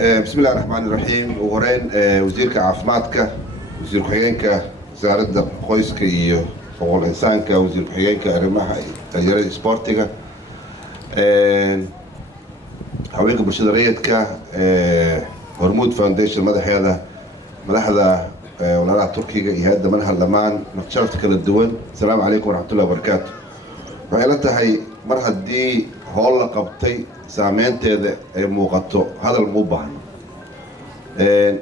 بسم الله الرحمن الرحيم وهرين وزيرك عافمادك وزير حيينك وزارة قويسك iyo فوق إنسانك وزير حيينك أرمها تجارة سبورتك haweenka bulshada rayidka hormuud foundation madaxeeda walaalaha Turkiga iyo hadda manhal dhamaan naqsharta kala duwan assalaamu calaykum waraxmatullaahi wabarakaatuh waxay la tahay mar haddii howl la qabtay saameynteeda ay muuqato hadal mu baahan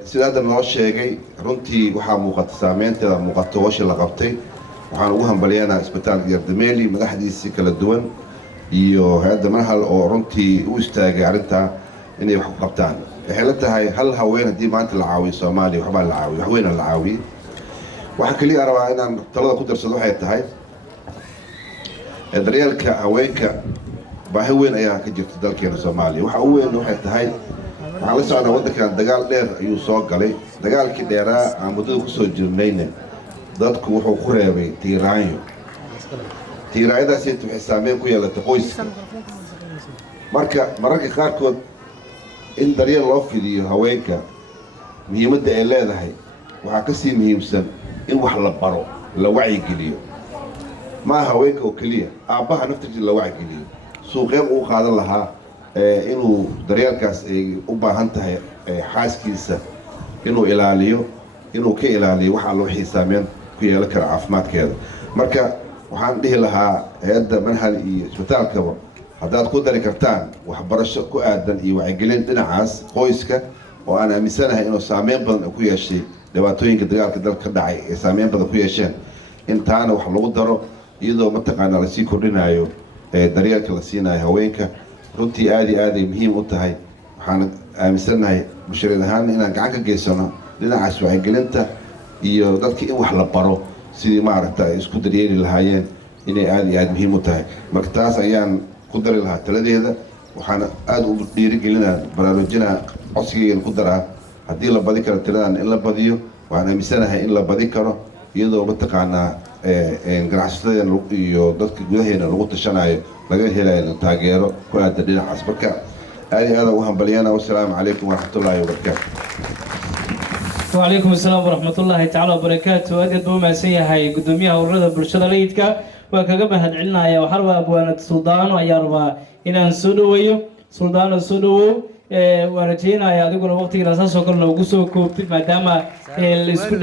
sida hadda noo sheegay runtii waxaa muuqata saameynteeda muuqato howsha la qabtay waxaan ugu hambalyeynaa isbitaalka Yardameeli madaxdiisii kala duwan iyo hay'adda manhal oo runtii u istaagay arrinta inay wax ku qabtaan waxay la tahay hal haween haddii maanta la caawiyo Soomaaliya waxbaa la caawiyo wax weyn la caawiyo waxa kaliya rabaa inaan talada ku darsado waxay tahay daryeelka haweenka baahi weyn ayaa ka jirta dalkeena Soomaaliya waxa ugu weyn waxay tahay waxaan la socdaa waddankan dagaal dheer ayuu soo galay dagaalkii dheeraa aan muddada ku soo jirnayna dadku wuxuu ku reebay tiiraanyo tiiraayadaas waxay saameyn ku yeelatay qoyska mararka qaarkood in daryeel loo fidiyo haweenka muhiimadda ay leedahay waxaa ka sii muhiimsan in wax la baro la wacyigeliyo ma haweenka oo kaliya aabbaha naftiisa la wacyigeliyo suuqeed uu qaadan lahaa inuu daryeelkaas ay u baahan tahay xaaskiisa inuu ilaaliyo inuu ka ilaaliyo waxa loo xiisaameyn ku yeelan kara caafimaadkeeda marka waxaan dhihi lahaa hay'adda manhal iyo isbitaalkaba haddaad ku dari kartaan waxbarasho ku aadan iyo wacyigelin dhinacaas qoyska oo aan aaminsanahay inuu saameyn badan ku yeeshay dhibaatooyinka dagaalka dalka ka dhacay ee saameyn badan ku yeesheen intaana wax lagu daro iyadoo mataqaanaa lasii kordhinayo daryeelka la siinayo haweenka runtii aad iyo aad ay muhiim u tahay waxaan aaminsanahay bulshada ahaan inaan gacan ka geysano dhinacaas wacyigelinta iyo dadka in wax la baro sidii maaragta ay isku daryeeli lahaayeen inay aad iyo aad muhiim u tahay marka taas ayaan ku dari lahaa taladeeda waxaan aad u dhiirigelinaa baraarujinaa codsigaygan ku daraa haddii la badi karo tiradan in la badiyo waxaan aaminsanahay in la badi karo iyadoo mataqaanaa ganacsatada iyo dadka gudaheena lagu tashanayo laga helayo taageero ku aada dhinacaas marka aad iyo aad ugu hambalyeena wassalaamu calaykum waraxmatullaahi wabarakaatu وعليكم السلام ورحمة الله تعالى وبركاته أدد بوما سيحي قدوميها ورده برشادة ليدك وكاقبه هدعلنا يا وحربا أبوانا السلطان وياربا إنا نسودوه سلطان السودوه ورجينا يا دقنا وقتي لأساس وكرنا وقصوكو ماداما